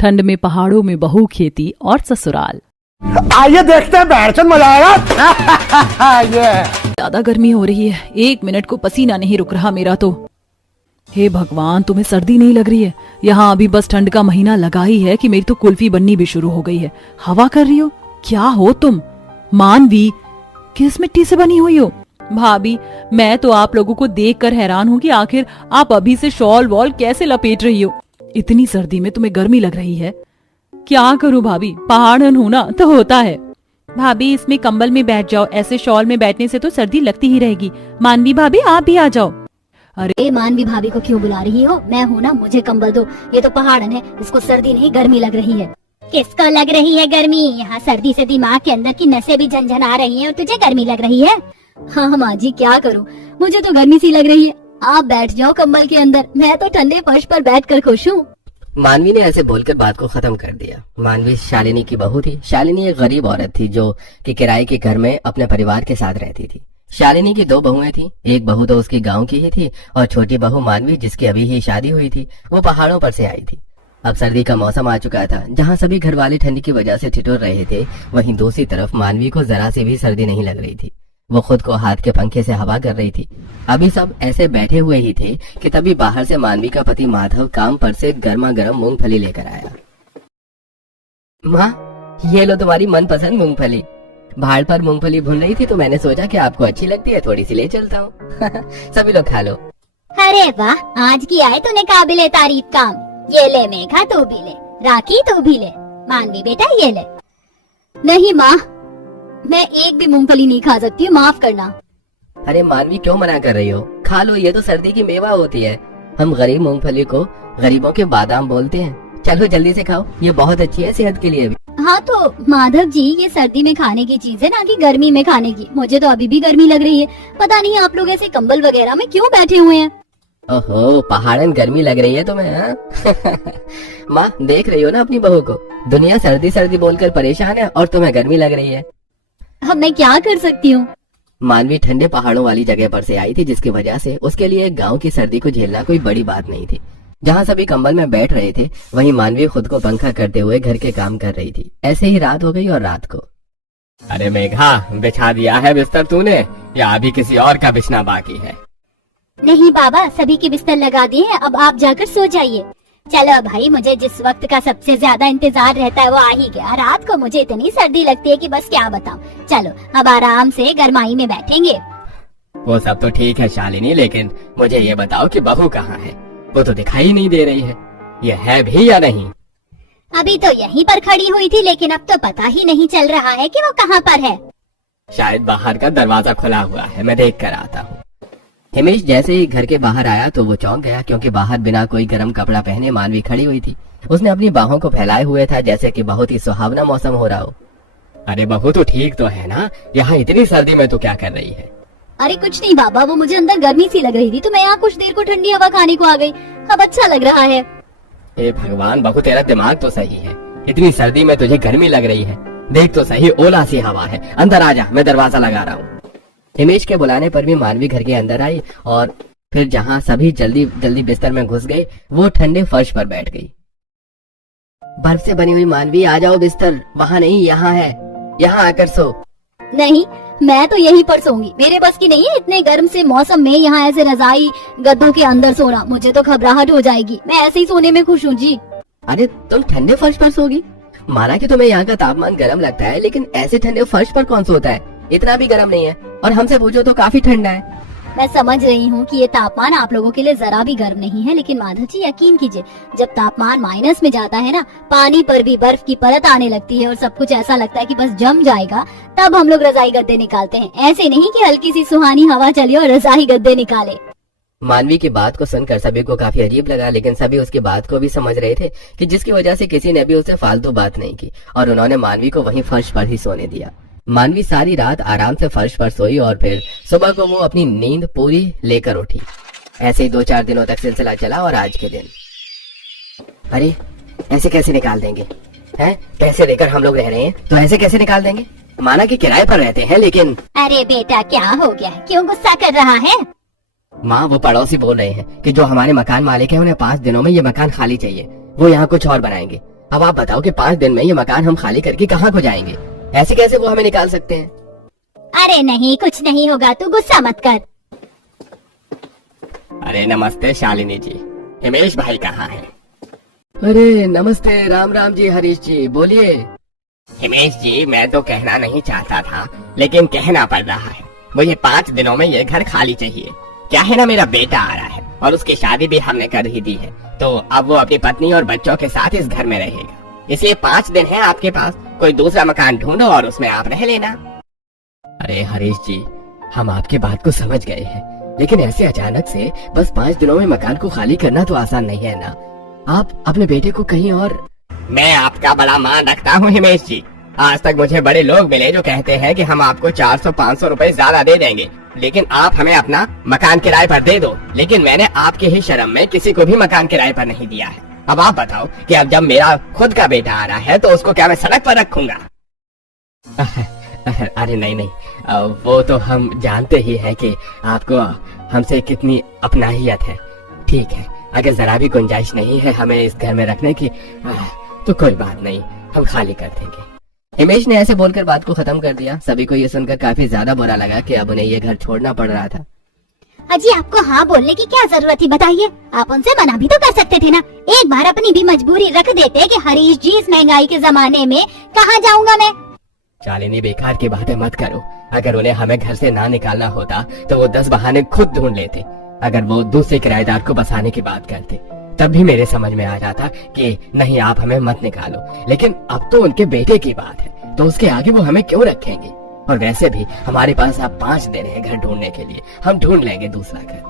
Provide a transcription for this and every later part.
ठंड में पहाड़ों में बहू खेती और ससुराल। आइए देखते हैं बैठचंद, मजा आएगा। ज्यादा गर्मी हो रही है, 1 मिनट को पसीना नहीं रुक रहा मेरा तो। हे भगवान, तुम्हें सर्दी नहीं लग रही है? यहाँ अभी बस ठंड का महीना लगा ही है कि मेरी तो कुल्फी बननी भी शुरू हो गई है। हवा कर रही हो? क्या हो तुम? मानवी, किस मिट्टी से बनी हुई हो? भाभी, मैं तो आप लोगों को देखकर हैरान हूँ कि आखिर आप अभी से शॉल वॉल कैसे लपेट रही हो। इतनी सर्दी में तुम्हें गर्मी लग रही है? क्या करूँ भाभी, पहाड़न हूँ ना तो होता है। भाभी, इसमें कंबल में बैठ जाओ, ऐसे शॉल में बैठने से तो सर्दी लगती ही रहेगी। मानवी भाभी, आप भी आ जाओ। अरे मानवी भाभी को क्यों बुला रही हो? मैं हूँ ना, मुझे कंबल दो। ये तो पहाड़न है, इसको सर्दी नहीं गर्मी लग रही है। किसको लग रही है गर्मी? यहाँ सर्दी से दिमाग के अंदर की नसें भी झनझना रही हैं और तुझे गर्मी लग रही है। हाँ माँ जी, क्या करूँ, मुझे तो गर्मी सी लग रही है। आप बैठ जाओ कंबल के अंदर, मैं तो ठंडे फर्श पर बैठकर खुश हूँ। मानवी ने ऐसे बोलकर बात को खत्म कर दिया। मानवी शालिनी की बहू थी। शालिनी एक गरीब औरत थी जो कि किराए के घर में अपने परिवार के साथ रहती थी। शालिनी की 2 बहुएं थी। एक बहू तो उसकी गांव की ही थी और छोटी बहू मानवी, जिसकी अभी ही शादी हुई थी, वो पहाड़ों पर से आई थी। अब सर्दी का मौसम आ चुका था। जहाँ सभी घर वाले ठंडी की वजह से ठिठुर रहे थे, वहीं दूसरी तरफ मानवी को जरा से भी सर्दी नहीं लग रही थी। वो खुद को हाथ के पंखे से हवा कर रही थी। अभी सब ऐसे बैठे हुए ही थे कि तभी बाहर से मानवी का पति माधव काम पर से गर्मा गर्म मूंगफली लेकर आया। माँ, ये लो तुम्हारी मनपसंद मूंगफली। भाड़ पर मूंगफली भून रही थी तो मैंने सोचा कि आपको अच्छी लगती है, थोड़ी सी ले चलता हूँ। सभी लोग खा लो। अरे वाह, आज की आए तूने काबिले तारीफ काम। ये ले मेघा, तू भी ले। राखी, तू भी ले। मानवी बेटा, ये ले। नहीं माँ, मैं एक भी मूंगफली नहीं खा सकती, माफ करना। अरे मानवी, क्यों मना कर रही हो? खा लो, ये तो सर्दी की मेवा होती है। हम गरीब मूंगफली को गरीबों के बादाम बोलते हैं। चलो जल्दी से खाओ, ये बहुत अच्छी है सेहत के लिए भी। हाँ तो माधव जी, ये सर्दी में खाने की चीज है ना कि गर्मी में खाने की। मुझे तो अभी भी गर्मी लग रही है। पता नहीं आप लोग ऐसे कंबल वगैरह में क्यों बैठे हुए हैं। ओहो, पहाड़न गर्मी लग रही है तुम्हें? हाँ? माँ, देख रही हो ना अपनी बहू को? दुनिया सर्दी सर्दी बोलकर परेशान है और तुम्हें गर्मी लग रही है। अब मैं क्या कर सकती हूँ? मानवी ठंडे पहाड़ों वाली जगह पर से आई थी, जिसकी वजह से उसके लिए गांव की सर्दी को झेलना कोई बड़ी बात नहीं थी। जहाँ सभी कंबल में बैठ रहे थे, वहीं मानवी खुद को पंखा करते हुए घर के काम कर रही थी। ऐसे ही रात हो गई और रात को, अरे मेघा, बिछा दिया है बिस्तर तूने या अभी किसी और का बिछना बाकी है? नहीं बाबा, सभी के बिस्तर लगा दिए हैं, अब आप जाकर सो जाइए। चलो भाई, मुझे जिस वक्त का सबसे ज्यादा इंतजार रहता है वो आ ही गया। रात को मुझे इतनी सर्दी लगती है कि बस क्या बताऊं। चलो अब आराम से गरमाई में बैठेंगे। वो सब तो ठीक है शालिनी, लेकिन मुझे ये बताओ कि बहू कहाँ है? वो तो दिखाई नहीं दे रही है। ये है भी या नहीं? अभी तो यहीं पर खड़ी हुई थी, लेकिन अब तो पता ही नहीं चल रहा है कि वो कहाँ पर है। शायद बाहर का दरवाजा खुला हुआ है, मैं देख कर आता हूँ। हिमेश जैसे ही घर के बाहर आया तो वो चौंक गया, क्योंकि बाहर बिना कोई गर्म कपड़ा पहने मानवी खड़ी हुई थी। उसने अपनी बाहों को फैलाए हुए था, जैसे कि बहुत ही सुहावना मौसम हो रहा हो। अरे बहू तो ठीक तो है ना? यहाँ इतनी सर्दी में तो क्या कर रही है? अरे कुछ नहीं बाबा, वो मुझे अंदर गर्मी सी लग रही थी तो मैं यहाँ कुछ देर को ठंडी हवा खाने को आ गई। अब अच्छा लग रहा है। हे भगवान बहू, तेरा दिमाग तो सही है। इतनी सर्दी में तुझे गर्मी लग रही है? देख तो सही, ओला सी हवा है। अंदर आ जा, मैं दरवाजा लगा रहा हूँ। हिमेश के बुलाने पर भी मानवी घर के अंदर आई और फिर जहाँ सभी जल्दी जल्दी बिस्तर में घुस गए, वो ठंडे फर्श पर बैठ गई। बर्फ से बनी हुई मानवी, आ जाओ बिस्तर। वहाँ नहीं, यहाँ है, यहाँ आकर सो। नहीं, मैं तो यहीं पर सोऊंगी। मेरे बस की नहीं है इतने गर्म से मौसम में यहाँ ऐसे रजाई गद्दों के अंदर सोना। मुझे तो घबराहट हो जाएगी। मैं ऐसे ही सोने में खुश हूँ जी। अरे तुम ठंडे फर्श पर सोगी? माना कि तुम्हें यहाँ का तापमान गर्म लगता है, लेकिन ऐसे ठंडे फर्श पर कौन सोता है? इतना भी गर्म नहीं है, और हमसे पूछो तो काफी ठंडा है। मैं समझ रही हूँ कि ये तापमान आप लोगों के लिए जरा भी गर्म नहीं है, लेकिन माधव जी यकीन कीजिए, जब तापमान माइनस में जाता है ना, पानी पर भी बर्फ की परत आने लगती है और सब कुछ ऐसा लगता है कि बस जम जाएगा, तब हम लोग रजाई गद्दे निकालते हैं। ऐसे नहीं कि हल्की सी सुहानी हवा चली और रजाई गद्दे निकाले। मानवी की बात को सुनकर सभी को काफी अजीब लगा, लेकिन सभी उसकी बात को भी समझ रहे थे कि जिसकी वजह से किसी ने भी उससे फालतू बात नहीं की, और उन्होंने मानवी को वहीं फर्श पर ही सोने दिया। मानवी सारी रात आराम से फर्श पर सोई और फिर सुबह को वो अपनी नींद पूरी लेकर उठी। ऐसे ही 2-4 दिनों तक सिलसिला चला और आज के दिन, अरे ऐसे कैसे निकाल देंगे? हैं? पैसे देकर हम लोग रह रहे हैं तो ऐसे कैसे निकाल देंगे? माना कि किराए पर रहते हैं, लेकिन अरे बेटा, क्या हो गया? क्यों गुस्सा कर रहा है? माँ, वो पड़ोसी बोल रहे हैं कि जो हमारे मकान मालिक हैं उन्हें 5 दिनों में ये मकान खाली चाहिए। वो यहाँ कुछ और बनाएंगे। अब आप बताओ कि 5 दिन में ये मकान हम खाली करके कहाँ को जाएंगे? ऐसे कैसे वो हमें निकाल सकते हैं? अरे नहीं, कुछ नहीं होगा, तू गुस्सा मत कर। अरे नमस्ते शालिनी जी, हिमेश भाई कहाँ है? अरे नमस्ते, राम राम जी, हरीश जी, बोलिए। हिमेश जी, मैं तो कहना नहीं चाहता था, लेकिन कहना पड़ रहा है। मुझे 5 दिनों में ये घर खाली चाहिए। क्या है ना, मेरा बेटा आ रहा है और उसकी शादी भी हमने कर ही दी है, तो अब वो अपनी पत्नी और बच्चों के साथ इस घर में रहेगा। इसलिए 5 दिन है आपके पास, कोई दूसरा मकान ढूंढो और उसमें आप रह लेना। अरे हरीश जी, हम आपकी बात को समझ गए हैं, लेकिन ऐसे अचानक से बस 5 दिनों में मकान को खाली करना तो आसान नहीं है ना। आप अपने बेटे को कहीं और। मैं आपका बड़ा मान रखता हूँ हिमेश जी। आज तक मुझे बड़े लोग मिले जो कहते हैं कि हम आपको 400-500 रुपए ज्यादा दे देंगे, लेकिन आप हमें अपना मकान किराए पर दे दो। लेकिन मैंने आपके ही शर्म में किसी को भी मकान किराए पर नहीं दिया है। अब आप बताओ कि अब जब मेरा खुद का बेटा आ रहा है तो उसको क्या मैं सड़क पर रखूंगा? अरे नहीं नहीं, वो तो हम जानते ही हैं कि आपको हमसे कितनी अपनाहियत है। ठीक है, अगर जरा भी गुंजाइश नहीं है हमें इस घर में रखने की, तो कोई बात नहीं, हम खाली कर देंगे। हिमेश ने ऐसे बोलकर बात को खत्म कर दिया। सभी को ये सुनकर काफी ज्यादा बुरा लगा कि अब उन्हें ये घर छोड़ना पड़ रहा था। अजी, आपको हाँ बोलने की क्या जरूरत थी बताइए? आप उनसे मना भी तो कर सकते थे ना। एक बार अपनी भी मजबूरी रख देते कि हरीश जी, इस महंगाई के जमाने में कहाँ जाऊंगा मैं। शालिनी, बेकार की बातें मत करो। अगर उन्हें हमें घर से ना निकालना होता तो वो 10 बहाने खुद ढूंढ लेते। अगर वो दूसरे किराएदार को बसाने की बात करते तब भी मेरे समझ में आ जाता कि नहीं, आप हमें मत निकालो। लेकिन अब तो उनके बेटे की बात है, तो उसके आगे वो हमें क्यों रखेंगे? और वैसे भी हमारे पास अब 5 दिन है घर ढूंढने के लिए, हम ढूंढ लेंगे दूसरा घर।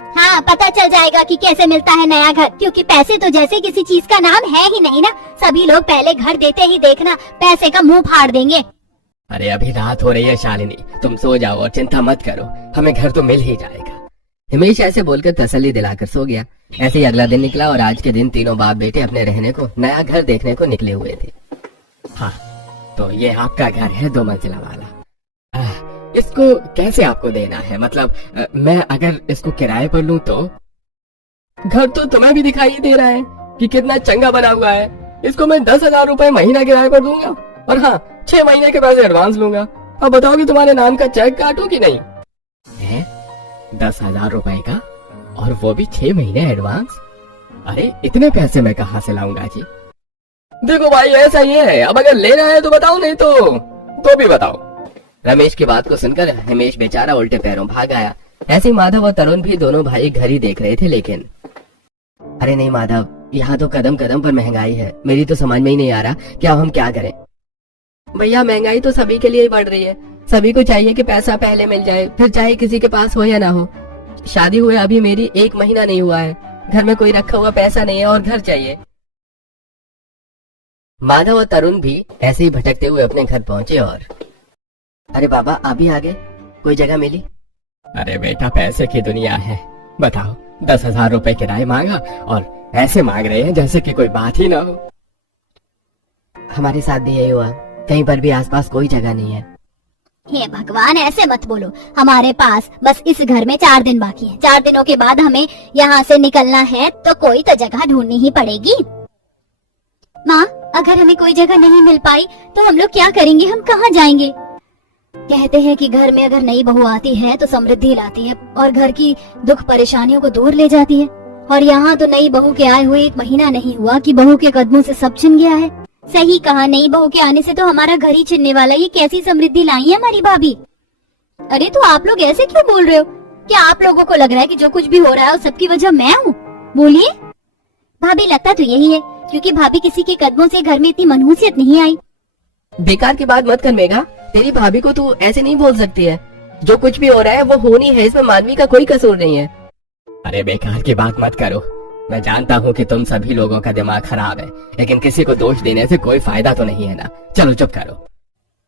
हाँ, पता चल जाएगा कि कैसे मिलता है नया घर, क्योंकि पैसे तो जैसे किसी चीज का नाम है ही नहीं ना। सभी लोग पहले घर देते ही देखना पैसे का मुंह फाड़ देंगे। अरे अभी रात हो रही है शालिनी, तुम सो जाओ और चिंता मत करो, हमें घर तो मिल ही जाएगा। हिमेश ऐसे बोलकर तसल्ली दिलाकर सो गया। ऐसे ही अगला दिन निकला और आज के दिन तीनों बाप बेटे अपने रहने को नया घर देखने को निकले हुए थे। हाँ, तो ये आपका घर है 2 मंजिला वाला। इसको कैसे आपको देना है? मतलब मैं अगर इसको किराए पर लूं तो? घर तो तुम्हें भी दिखाई दे रहा है कि कितना चंगा बना हुआ है। इसको मैं 10,000 रुपए महीना किराए पर दूंगा और हाँ, 6 महीने के पैसे एडवांस लूंगा। अब बताओ कि तुम्हारे नाम का चेक काटू कि नहीं? है 10,000 रुपए का, और वो भी 6 महीने एडवांस? अरे इतने पैसे मैं कहाँ से लाऊंगा जी? देखो भाई, ऐसा ही है, अब अगर लेना है तो बताओ, नहीं तो भी बताओ। रमेश की बात को सुनकर हिमेश बेचारा उल्टे पैरों भाग आया। ऐसे ही माधव और तरुण भी दोनों भाई घर ही देख रहे थे। लेकिन अरे नहीं माधव, यहाँ तो कदम कदम पर महंगाई है, मेरी तो समझ में ही नहीं आ रहा कि अब हम क्या करें। भैया, महंगाई तो सभी के लिए ही बढ़ रही है। सभी को चाहिए कि पैसा पहले मिल जाए, फिर चाहे किसी के पास हो या ना हो। शादी हुए अभी मेरी 1 महीना नहीं हुआ है, घर में कोई रखा हुआ पैसा नहीं है और घर चाहिए। माधव और तरुण भी ऐसे ही भटकते हुए अपने घर पहुंचे और अरे बाबा, अभी आगे कोई जगह मिली? अरे बेटा, पैसे की दुनिया है, बताओ 10,000 रुपए किराए मांगा और ऐसे मांग रहे हैं जैसे कि कोई बात ही ना हो। हमारे साथ भी यही हुआ, कहीं पर भी आसपास कोई जगह नहीं है। हे भगवान, ऐसे मत बोलो। हमारे पास बस इस घर में 4 दिन बाकी है। 4 दिनों के बाद हमें यहाँ से निकलना है, तो कोई तो जगह ढूंढनी ही पड़ेगी। माँ, अगर हमें कोई जगह नहीं मिल पाई तो हम लोग क्या करेंगे? हम कहाँ जाएंगे? कहते हैं कि घर में अगर नई बहू आती है तो समृद्धि लाती है और घर की दुख परेशानियों को दूर ले जाती है। और यहाँ तो नई बहू के आए हुए 1 महीना नहीं हुआ कि बहू के कदमों से सब छिन गया है। सही कहा, नई बहू के आने से तो हमारा घर ही छिनने वाला। ये कैसी समृद्धि लाई है हमारी भाभी? अरे तो आप लोग ऐसे क्यों बोल रहे हो? क्या आप लोगों को लग रहा है कि जो कुछ भी हो रहा है उस सबकी वजह मैं हूँ? बोलिए। भाभी, लगता तो यही है, क्योंकि भाभी किसी के कदमों से घर में इतनी मनहूसियत नहीं आई। बेकार की बात मत कर मेघा, तेरी भाभी को तू ऐसे नहीं बोल सकती है। जो कुछ भी हो रहा है वो होनी है, इसमें मानवी का कोई कसूर नहीं है। अरे बेकार की बात मत करो। मैं जानता हूँ कि तुम सभी लोगों का दिमाग खराब है, लेकिन किसी को दोष देने से कोई फायदा तो नहीं है ना। चलो चुप करो।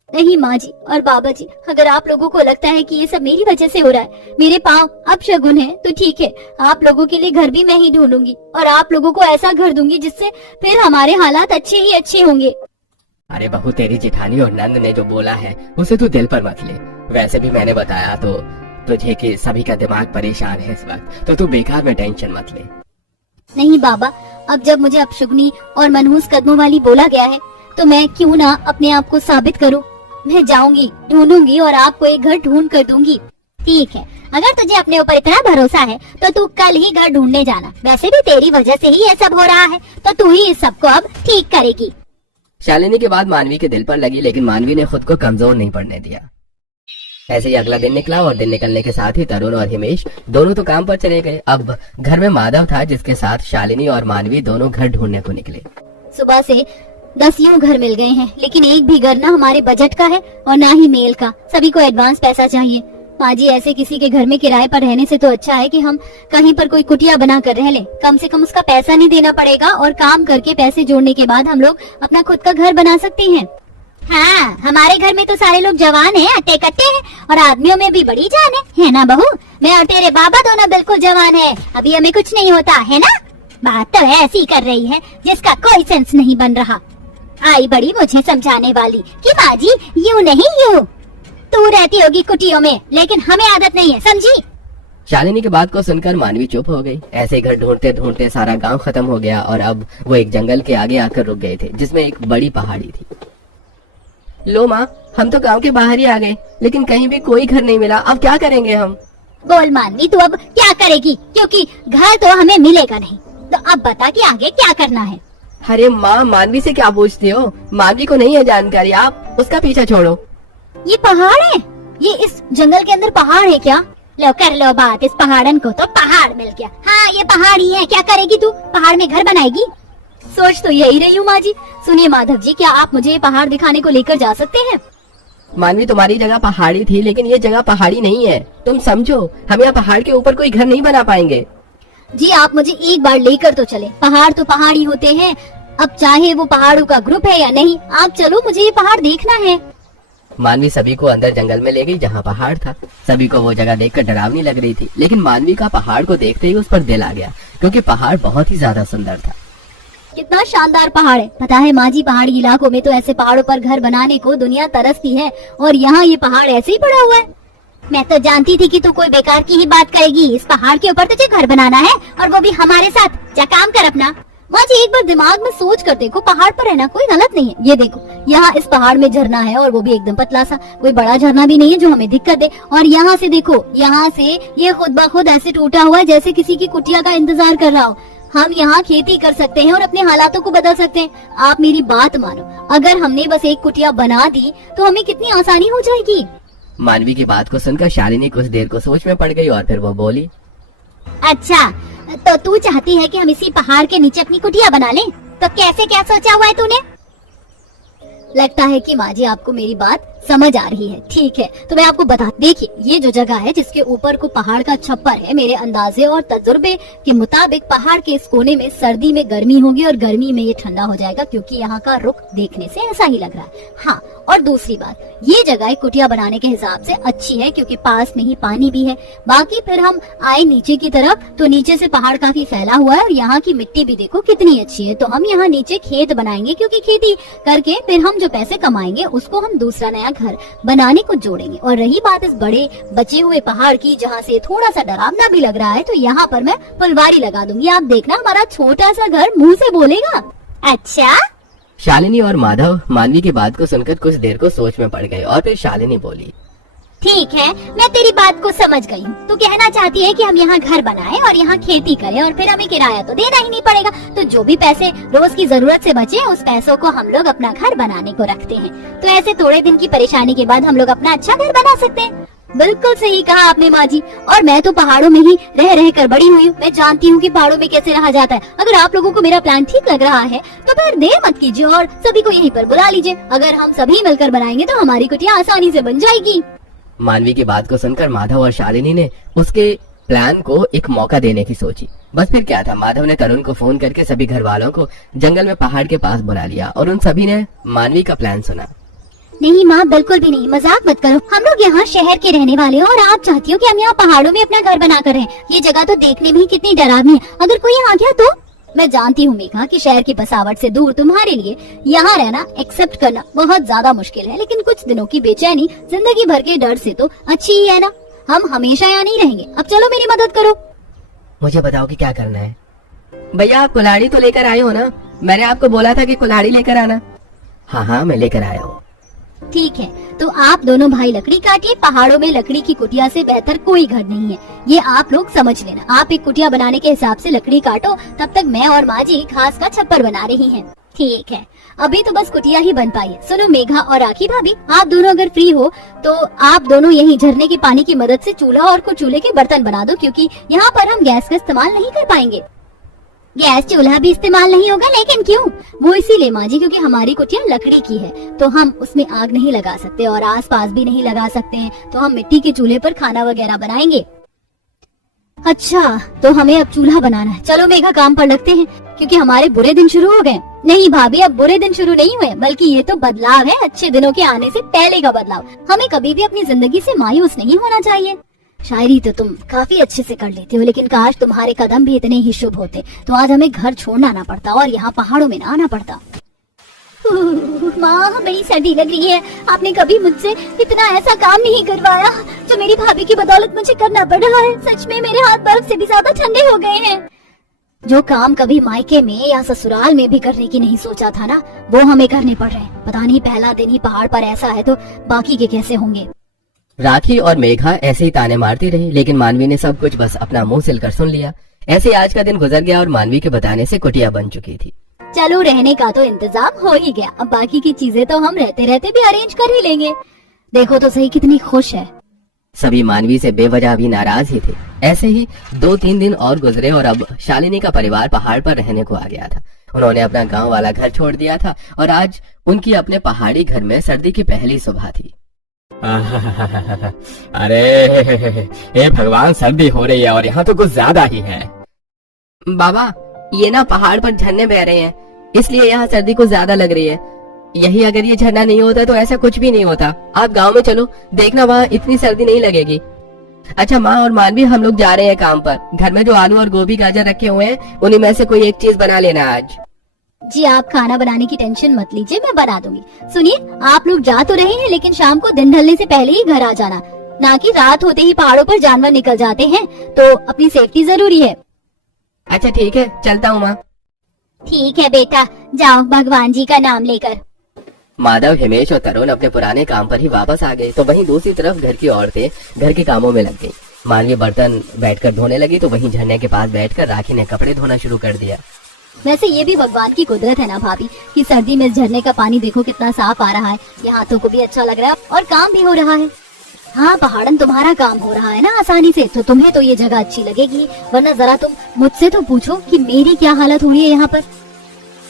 नहीं माँ जी और बाबा जी, अगर आप लोगों को लगता है कि ये सब मेरी वजह से हो रहा है, मेरे पाँव अब शगुन है, तो ठीक है, आप लोगों के लिए घर भी मैं ही ढूंढूंगी और आप लोगों को ऐसा घर दूंगी जिससे फिर हमारे हालात अच्छे ही अच्छे होंगे। अरे बहू, तेरी जेठानी और नंद ने जो बोला है उसे तू दिल पर मत ले। वैसे भी मैंने बताया तो तुझे कि सभी का दिमाग परेशान है इस वक्त, तो तू बेकार में टेंशन मत ले। नहीं बाबा, अब जब मुझे अपशुगनी और मनहूस कदमों वाली बोला गया है तो मैं क्यों ना अपने आप को साबित करूं। मैं जाऊंगी, ढूंढूंगी और आपको एक घर ढूंढ कर दूंगी। ठीक है, अगर तुझे अपने ऊपर इतना भरोसा है तो तू कल ही घर ढूंढने जाना। वैसे भी तेरी वजह से ही ये सब हो रहा है, तो तू ही इस सब को अब ठीक करेगी। शालिनी की बात मानवी के दिल पर लगी, लेकिन मानवी ने खुद को कमजोर नहीं पड़ने दिया। ऐसे ही अगला दिन निकला और दिन निकलने के साथ ही तरुण और हिमेश दोनों तो काम पर चले गए। अब घर में माधव था, जिसके साथ शालिनी और मानवी दोनों घर ढूंढने को निकले। सुबह से 10 यूं घर मिल गए हैं, लेकिन एक भी घर ना हमारे बजट का है और ना ही मेल का। सभी को एडवांस पैसा चाहिए। माँ जी, ऐसे किसी के घर में किराए पर रहने से तो अच्छा है कि हम कहीं पर कोई कुटिया बना कर रह लें। कम से कम उसका पैसा नहीं देना पड़ेगा और काम करके पैसे जोड़ने के बाद हम लोग अपना खुद का घर बना सकते हैं। हाँ, हमारे घर में तो सारे लोग जवान हैं, अट्टे कट्टे हैं और आदमियों में भी बड़ी जान है ना बहू? मैं और तेरे बाबा दोनों बिल्कुल जवान है, अभी हमें कुछ नहीं होता है ना। बात तो ऐसी कर रही है जिसका कोई सेंस नहीं बन रहा। आई बड़ी मुझे समझाने वाली कि माँ जी यूं नहीं यूं। तू रहती होगी कुटियों में, लेकिन हमें आदत नहीं है, समझी? शालिनी की बात को सुनकर मानवी चुप हो गई। ऐसे ही घर ढूंढते ढूंढते सारा गांव खत्म हो गया और अब वो एक जंगल के आगे आकर रुक गए थे, जिसमें एक बड़ी पहाड़ी थी। लो माँ, हम तो गांव के बाहर ही आ गए, लेकिन कहीं भी कोई घर नहीं मिला। अब क्या करेंगे हम? बोल मानवी, तू अब क्या करेगी? क्योंकि घर तो हमें मिलेगा नहीं, तो अब बता कि आगे क्या करना है। अरे माँ, मानवी से क्या पूछते हो? मानवी को नहीं है जानकारी, आप उसका पीछा छोड़ो। ये पहाड़ है? ये इस जंगल के अंदर पहाड़ है क्या? लो कर लो बात, इस पहाड़न को तो पहाड़ मिल गया। हाँ, ये पहाड़ ही है। क्या करेगी तू? पहाड़ में घर बनाएगी? सोच तो यही रही हूँ माँ जी। सुनिए माधव जी, क्या आप मुझे ये पहाड़ दिखाने को लेकर जा सकते हैं? मानवी, तुम्हारी जगह पहाड़ी थी, लेकिन ये जगह पहाड़ी नहीं है। तुम समझो, हम यहाँ पहाड़ के ऊपर कोई घर नहीं बना पाएंगे। जी, आप मुझे एक बार लेकर तो चले। पहाड़ तो पहाड़ ही होते हैं, अब चाहे वो पहाड़ों का ग्रुप है या नहीं, आप चलो, मुझे ये पहाड़ देखना है। मानवी सभी को अंदर जंगल में ले गई जहाँ पहाड़ था। सभी को वो जगह देखकर डरावनी लग रही थी, लेकिन मानवी का पहाड़ को देखते ही उस पर दिल आ गया, क्योंकि पहाड़ बहुत ही ज्यादा सुंदर था। कितना शानदार पहाड़ है। पता है माँ जी, पहाड़ी इलाकों में तो ऐसे पहाड़ों पर घर बनाने को दुनिया तरसती है, और यहाँ ये पहाड़ ऐसे ही पड़ा हुआ है। मैं तो जानती थी कि तू कोई बेकार की ही बात करेगी। इस पहाड़ के ऊपर तुझे घर बनाना है, और वो भी हमारे साथ। जा काम कर अपना। माँ जी, एक बार दिमाग में सोच कर देखो, पहाड़ पर रहना कोई गलत नहीं है। ये देखो, यहाँ इस पहाड़ में झरना है, और वो भी एकदम पतला सा, कोई बड़ा झरना भी नहीं है जो हमें दिक्कत दे। और यहाँ से देखो, यहाँ से ये खुद ब खुद ऐसे टूटा हुआ है जैसे किसी की कुटिया का इंतजार कर रहा हो। हम यहाँ खेती कर सकते हैं और अपने हालातों को बदल सकते हैं। आप मेरी बात मानो, अगर हमने बस एक कुटिया बना दी तो हमें कितनी आसानी हो जाएगी। मानवी की बात को सुनकर शालिनी कुछ देर को सोच में पड़ गई और फिर वो बोली, अच्छा, तो तू चाहती है कि हम इसी पहाड़ के नीचे अपनी कुटिया बना लें? तो कैसे, क्या सोचा हुआ है तूने? लगता है कि माँ जी आपको मेरी बात समझ आ रही है। ठीक है, तो मैं आपको बता, देखिए ये जो जगह है जिसके ऊपर को पहाड़ का छप्पर है, मेरे अंदाजे और तजुर्बे के मुताबिक पहाड़ के इस कोने में सर्दी में गर्मी होगी और गर्मी में ये ठंडा हो जाएगा, क्योंकि यहाँ का रुख देखने से ऐसा ही लग रहा है। हाँ, और दूसरी बात, ये जगह कुटिया बनाने के हिसाब से अच्छी है क्योंकि पास में ही पानी भी है। बाकी फिर हम आए नीचे की तरफ तो नीचे से पहाड़ काफी फैला हुआ है, और यहाँ की मिट्टी भी देखो कितनी अच्छी है। तो हम यहाँ नीचे खेत बनाएंगे, क्योंकि खेती करके फिर हम जो पैसे कमाएंगे उसको हम दूसरा नया घर बनाने को जोड़ेंगे। और रही बात इस बड़े बचे हुए पहाड़ की, जहाँ से थोड़ा सा डरावना भी लग रहा है, तो यहाँ पर मैं फुलवारी लगा दूंगी। आप देखना, हमारा छोटा सा घर मुंह से बोलेगा। अच्छा, शालिनी और माधव मानवी की बात को सुनकर कुछ देर को सोच में पड़ गए और फिर शालिनी बोली, ठीक है, मैं तेरी बात को समझ गई हूँ। तू कहना चाहती है कि हम यहाँ घर बनाएं और यहाँ खेती करें, और फिर हमें किराया तो देना ही नहीं पड़ेगा। तो जो भी पैसे रोज की जरूरत से बचे, उस पैसों को हम लोग अपना घर बनाने को रखते हैं। तो ऐसे थोड़े दिन की परेशानी के बाद हम लोग अपना अच्छा घर बना सकते हैं। बिल्कुल सही कहा आपने माँ जी, और मैं तो पहाड़ों में ही रह रह कर बड़ी हुई हूँ। मैं जानती हूँ कि पहाड़ों में कैसे रहा जाता है। अगर आप लोगों को मेरा प्लान ठीक लग रहा है तो फिर देर मत कीजिए और सभी को यहीं पर बुला लीजिए। अगर हम सभी मिलकर बनाएंगे तो हमारी कुटिया आसानी से बन जाएगी। मानवी की बात को सुनकर माधव और शालिनी ने उसके प्लान को एक मौका देने की सोची। बस फिर क्या था, माधव ने तरुण को फोन करके सभी घर वालों को जंगल में पहाड़ के पास बुला लिया और उन सभी ने मानवी का प्लान सुना। नहीं माँ, बिल्कुल भी नहीं, मजाक मत करो। हम लोग यहाँ शहर के रहने वाले हैं और आप चाहती हो कि हम यहाँ पहाड़ों में अपना घर बना कर रहें। ये जगह तो देखने में ही कितनी डरावनी है। अगर कोई आ गया तो? मैं जानती हूँ मेघा कि शहर की बसावट से दूर तुम्हारे लिए यहाँ रहना एक्सेप्ट करना बहुत ज्यादा मुश्किल है, लेकिन कुछ दिनों की बेचैनी जिंदगी भर के डर से तो अच्छी ही है ना। हम हमेशा यहाँ नहीं रहेंगे। अब चलो मेरी मदद करो। मुझे बताओ कि क्या करना है। भैया आप कुल्हाड़ी तो लेकर आए हो ना? मैंने आपको बोला था कि कुल्हाड़ी लेकर आना। हाँ हाँ मैं लेकर आया हूँ। ठीक है, तो आप दोनों भाई लकड़ी काटिए। पहाड़ों में लकड़ी की कुटिया से बेहतर कोई घर नहीं है, ये आप लोग समझ लेना। आप एक कुटिया बनाने के हिसाब से लकड़ी काटो, तब तक मैं और माँ जी घास का छप्पर बना रही हैं। ठीक है, अभी तो बस कुटिया ही बन पाई है। सुनो मेघा और राखी भाभी, आप दोनों अगर फ्री हो तो आप दोनों यही झरने के पानी की मदद से चूल्हा और कुछ चूल्हे के बर्तन बना दो, क्योंकि यहाँ पर हम गैस का इस्तेमाल नहीं कर पाएंगे। गैस चूल्हा भी इस्तेमाल नहीं होगा, लेकिन क्यों? वो इसीलिए माँ जी क्योंकि हमारी कुटिया लकड़ी की है, तो हम उसमें आग नहीं लगा सकते और आसपास भी नहीं लगा सकते हैं, तो हम मिट्टी के चूल्हे पर खाना वगैरह बनाएंगे। अच्छा, तो हमें अब चूल्हा बनाना है। चलो मेघा काम पर लगते हैं, क्योंकि हमारे बुरे दिन शुरू हो गए। नहीं भाभी, अब बुरे दिन शुरू नहीं हुए, बल्कि ये तो बदलाव है, अच्छे दिनों के आने से पहले का बदलाव। हमें कभी भी अपनी जिंदगी से मायूस नहीं होना चाहिए। शायरी तो तुम काफी अच्छे से कर लेती हो, लेकिन काश तुम्हारे कदम भी इतने ही शुभ होते, तो आज हमें घर छोड़ना ना पड़ता और यहाँ पहाड़ों में ना आना पड़ता। माँ, बड़ी सर्दी लग रही है। आपने कभी मुझसे इतना ऐसा काम नहीं करवाया जो मेरी भाभी की बदौलत मुझे करना पड़ रहा है। सच में मेरे हाथ बर्फ से भी ज्यादा ठंडे हो गए हैं। जो काम कभी मायके में या ससुराल में भी करने की नहीं सोचा था ना, वो हमें करने पड़ रहे हैं। पता नहीं पहला दिन ही पहाड़ पर ऐसा है तो बाकी के कैसे होंगे। राखी और मेघा ऐसे ही ताने मारती रही, लेकिन मानवी ने सब कुछ बस अपना मुंह सिलकर सुन लिया। ऐसे आज का दिन गुजर गया और मानवी के बताने से कुटिया बन चुकी थी। चलो, रहने का तो इंतजाम हो ही गया, अब बाकी की चीजें तो हम रहते रहते भी अरेंज कर ही लेंगे। देखो तो सही कितनी खुश है। सभी मानवी से बेवजह भी नाराज ही थे। ऐसे ही 2-3 दिन और गुजरे और अब शालिनी का परिवार पहाड़ पर रहने को आ गया था। उन्होंने अपना गांव वाला घर छोड़ दिया था और आज उनकी अपने पहाड़ी घर में सर्दी की पहली सुबह थी। अरे हे भगवान, सर्दी हो रही है और यहाँ तो कुछ ज्यादा ही है। बाबा, ये ना पहाड़ पर झरने बह रहे हैं, इसलिए यहाँ सर्दी कुछ ज्यादा लग रही है। यही अगर ये झरना नहीं होता तो ऐसा कुछ भी नहीं होता। आप गांव में चलो, देखना वहाँ इतनी सर्दी नहीं लगेगी। अच्छा माँ और मानवी, हम लोग जा रहे हैं काम पर। घर में जो आलू और गोभी गाजर रखे हुए हैं, उन्हीं में से कोई एक चीज बना लेना आज। जी, आप खाना बनाने की टेंशन मत लीजिए, मैं बना दूंगी। सुनिए, आप लोग जा तो रहे हैं, लेकिन शाम को दिन ढलने से पहले ही घर आ जाना, ना कि रात होते ही पहाड़ों पर जानवर निकल जाते हैं, तो अपनी सेफ्टी जरूरी है। अच्छा ठीक है, चलता हूँ माँ। ठीक है बेटा, जाओ भगवान जी का नाम लेकर। माधव, हिमेश और तरुण अपने पुराने काम पर ही वापस आ गए, तो वहीं दूसरी तरफ घर की औरतें घर के कामों में लग गई। मानवी बर्तन बैठकर धोने लगी तो वहीं झरने के पास बैठकर राखी ने कपड़े धोना शुरू कर दिया। वैसे ये भी भगवान की कुदरत है ना भाभी, कि सर्दी में इस झरने का पानी देखो कितना साफ आ रहा है। ये हाथों को भी अच्छा लग रहा है और काम भी हो रहा है। हाँ पहाड़न, तुम्हारा काम हो रहा है ना आसानी से, तो तुम्हें तो ये जगह अच्छी लगेगी, वरना जरा तुम मुझसे तो पूछो कि मेरी क्या हालत हो रही है यहाँ पर।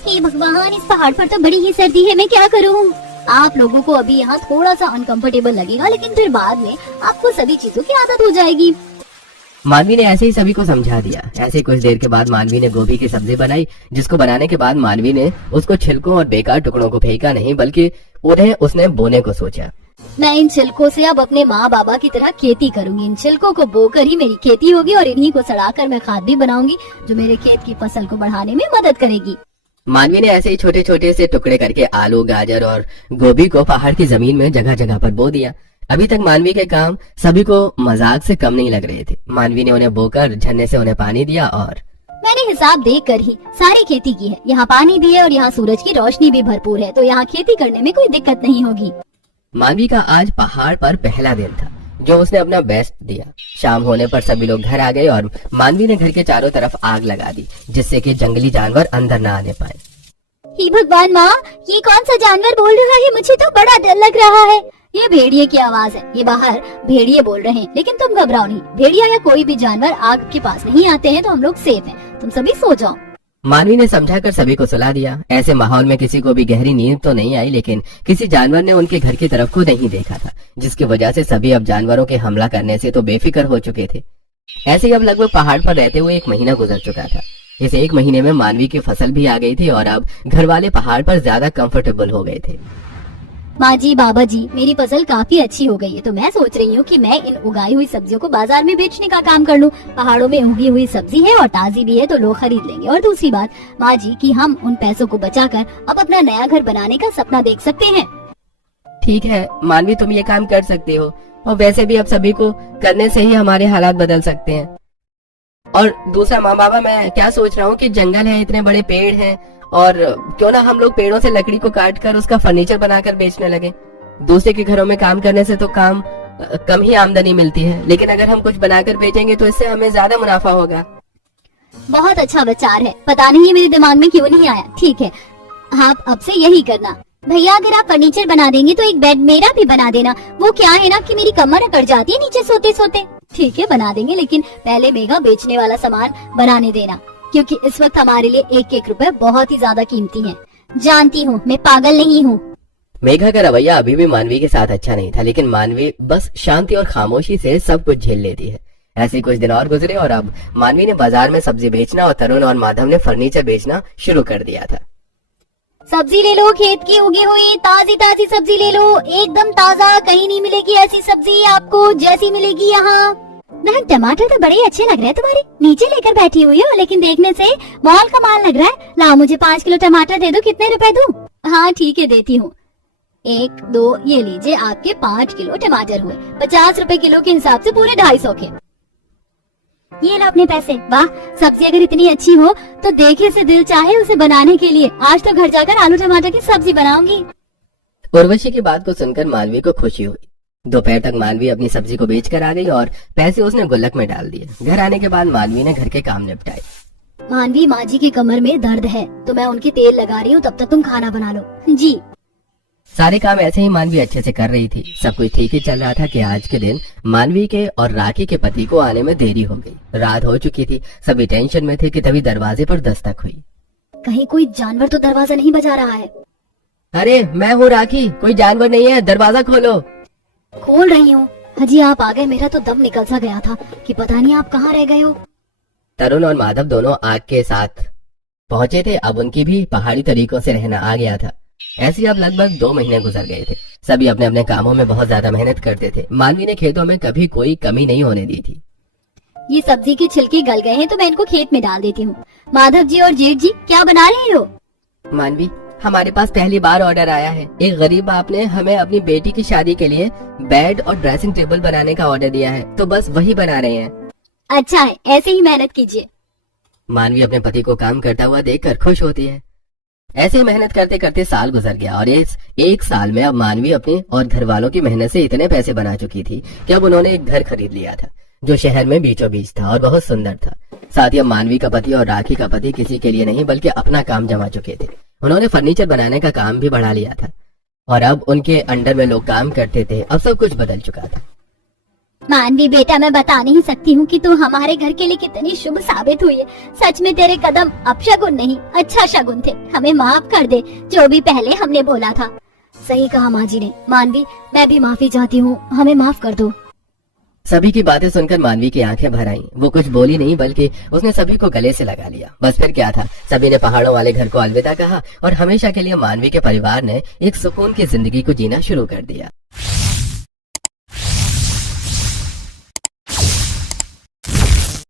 हे भगवान, इस पहाड़ पर तो बड़ी ही सर्दी है, मैं क्या करूँ? आप लोगों को अभी यहाँ थोड़ा सा अनकंफर्टेबल लगेगा, लेकिन फिर बाद में आपको सभी चीजों की आदत हो जाएगी। मानवी ने ऐसे ही सभी को समझा दिया। ऐसे ही कुछ देर के बाद मानवी ने गोभी की सब्जी बनाई, जिसको बनाने के बाद मानवी ने उसको छिलकों और बेकार टुकड़ों को फेंका नहीं, बल्कि उन्हें उसने बोने को सोचा। मैं इन छिलकों से अब अपने माँ बाबा की तरह खेती करूंगी। इन छिलकों को बोकर ही मेरी खेती होगी और इन्हीं को सड़ाकर मैं खाद भी बनाऊंगी, जो मेरे खेत की फसल को बढ़ाने में मदद करेगी। मानवी ने ऐसे ही छोटे छोटे से टुकड़े करके आलू, गाजर और गोभी को पहाड़ की जमीन में जगह जगह पर बो दिया। अभी तक मानवी के काम सभी को मजाक से कम नहीं लग रहे थे। मानवी ने उन्हें बोकर झरने से उन्हें पानी दिया और मैंने हिसाब देख कर ही सारी खेती की है। यहाँ पानी भी है और यहाँ सूरज की रोशनी भी भरपूर है, तो यहाँ खेती करने में कोई दिक्कत नहीं होगी। मानवी का आज पहाड़ पर पहला दिन था, जो उसने अपना बेस्ट दिया। शाम होने पर सभी लोग घर आ गए और मानवी ने घर के चारों तरफ आग लगा दी, जिससे कि जंगली जानवर अंदर न आने पाए। हे भगवान माँ, ये कौन सा जानवर बोल रहा है? मुझे तो बड़ा डर लग रहा है। ये भेड़िए की आवाज है। ये बाहर भेड़िए बोल रहे हैं, लेकिन तुम घबराओ नहीं। भेड़िया या कोई भी जानवर आग के पास नहीं आते हैं, तो हम लोग सेफ हैं। तुम सभी सो जाओ। मानवी ने समझाकर सभी को सुला दिया। ऐसे माहौल में किसी को भी गहरी नींद तो नहीं आई, लेकिन किसी जानवर ने उनके घर की तरफ को नहीं देखा था, जिसकी वजह से सभी अब जानवरों के हमला करने से तो बेफिक्र हो चुके थे। ऐसे ही अब लगभग पहाड़ पर रहते हुए 1 महीना गुजर चुका था। इस 1 महीने में मानवी की फसल भी आ गई थी और अब घर वाले पहाड़ पर ज्यादा कंफर्टेबल हो गए थे। माँ जी, बाबा जी, मेरी फसल काफी अच्छी हो गई है, तो मैं सोच रही हूँ कि मैं इन उगाई हुई सब्जियों को बाजार में बेचने का काम कर लूँ। पहाड़ों में उगी हुई सब्जी है और ताजी भी है, तो लोग खरीद लेंगे। और दूसरी बात माँ जी, कि हम उन पैसों को बचाकर अब अपना नया घर बनाने का सपना देख सकते हैं। ठीक है मानवी, तुम ये काम कर सकते हो, और वैसे भी अब सभी को करने से ही हमारे हालात बदल सकते हैं। और दूसरा माँ बाबा, मैं क्या सोच रहा हूँ कि जंगल है, इतने बड़े पेड़ हैं, और क्यों ना हम लोग पेड़ों से लकड़ी को काट कर उसका फर्नीचर बनाकर बेचने लगे। दूसरे के घरों में काम करने से तो कम ही आमदनी मिलती है, लेकिन अगर हम कुछ बनाकर बेचेंगे तो इससे हमें ज्यादा मुनाफा होगा। बहुत अच्छा विचार है, पता नहीं मेरे दिमाग में क्यों नहीं आया। ठीक है, आप अब से यही करना। भैया अगर आप फर्नीचर बना देंगे तो एक बेड मेरा भी बना देना। वो क्या है ना कि मेरी कमर अकड़ जाती है नीचे सोते सोते। ठीक है, बना देंगे, लेकिन पहले मेगा बेचने वाला सामान बनाने देना, क्योंकि इस वक्त हमारे लिए एक एक रुपए बहुत ही ज्यादा कीमती है। जानती हूँ, मैं पागल नहीं हूँ। मेघा का रवैया अभी भी मानवी के साथ अच्छा नहीं था, लेकिन मानवी बस शांति और खामोशी से सब कुछ झेल लेती है। ऐसे कुछ दिन और गुजरे और अब मानवी ने बाजार में सब्जी बेचना और तरुण और माधव ने फर्नीचर बेचना शुरू कर दिया था। सब्जी ले लो, खेत की उगी हुई ताजी ताजी सब्जी ले लो, एकदम ताजा। कहीं नहीं मिलेगी ऐसी सब्जी आपको जैसी मिलेगी यहाँ। बहन टमाटर तो बड़े अच्छे लग रहे हैं तुम्हारे, नीचे लेकर बैठी हुई हो, लेकिन देखने से मॉल का माल लग रहा है। लाओ मुझे 5 किलो टमाटर दे दो, कितने रुपए दूं? हाँ ठीक है, देती हूँ। 1 2 ये लीजिए, आपके 5 किलो टमाटर हुए। 50 रुपए किलो के हिसाब से पूरे 250 के। ये लो अपने पैसे। वाह, सब्जी अगर इतनी अच्छी हो तो देखे से दिल चाहे उसे बनाने के लिए। आज तो घर जाकर आलू टमाटर की सब्जी बनाऊंगी। उर्वशी की बात को सुनकर मानवी को खुशी हुई। दोपहर तक मानवी अपनी सब्जी को बेचकर आ गई और पैसे उसने गुल्लक में डाल दिए। घर आने के बाद मानवी ने घर के काम निपटाए। मानवी, माँ जी की कमर में दर्द है तो मैं उनकी तेल लगा रही हूँ, तब तक तुम खाना बना लो। जी। सारे काम ऐसे ही मानवी अच्छे से कर रही थी। सब कुछ ठीक ही चल रहा था कि आज के दिन मानवी के और राखी के पति को आने में देरी हो गई। रात हो चुकी थी, सभी टेंशन में थे कि तभी दरवाजे पर दस्तक हुई। कहीं कोई जानवर तो दरवाजा नहीं बजा रहा है? अरे मैं हूँ राखी, कोई जानवर नहीं है, दरवाजा खोलो। खोल रही हूँ। हाजी आप आ गए, मेरा तो दम निकल सा गया था कि पता नहीं आप कहाँ रह गए हो। तरुण और माधव दोनों आग के साथ पहुंचे थे। अब उनकी भी पहाड़ी तरीकों से रहना आ गया था। ऐसे अब लगभग 2 महीने गुजर गए थे। सभी अपने अपने कामों में बहुत ज्यादा मेहनत करते थे। मानवी ने खेतों में कभी कोई कमी नहीं होने दी थी। ये सब्जी के छिलके गल गए हैं तो मैं इनको खेत में डाल देती हूँ। माधव जी और जेठ जी क्या बना रहे हो? मानवी, हमारे पास पहली बार ऑर्डर आया है। एक गरीब बाप ने हमें अपनी बेटी की शादी के लिए बेड और ड्रेसिंग टेबल बनाने का ऑर्डर दिया है, तो बस वही बना रहे हैं। अच्छा है, ऐसे ही मेहनत कीजिए। मानवी अपने पति को काम करता हुआ देखकर खुश होती है। ऐसे मेहनत करते करते साल गुजर गया और इस 1 साल में अब मानवी अपने और घर वालों की मेहनत से इतने पैसे बना चुकी थी कि अब उन्होंने एक घर खरीद लिया था जो शहर में बीचों बीच था और बहुत सुंदर था। साथ ही अब मानवी का पति और राखी का पति किसी के लिए नहीं बल्कि अपना काम जमा चुके थे। उन्होंने फर्नीचर बनाने का काम भी बढ़ा लिया था और अब उनके अंडर में लोग काम करते थे। अब सब कुछ बदल चुका था। मानवी बेटा, मैं बता नहीं सकती हूँ कि तू हमारे घर के लिए कितनी शुभ साबित हुई है। सच में तेरे कदम अपशगुन नहीं अच्छा शगुन थे। हमें माफ कर दे जो भी पहले हमने बोला था। सही कहा माँ जी ने। मानवी, मैं भी माफी चाहती हूँ, हमें माफ कर दो। सभी की बातें सुनकर मानवी की आंखें भर आईं। वो कुछ बोली नहीं बल्कि उसने सभी को गले से लगा लिया। बस फिर क्या था, सभी ने पहाड़ों वाले घर को अलविदा कहा और हमेशा के लिए मानवी के परिवार ने एक सुकून की जिंदगी को जीना शुरू कर दिया।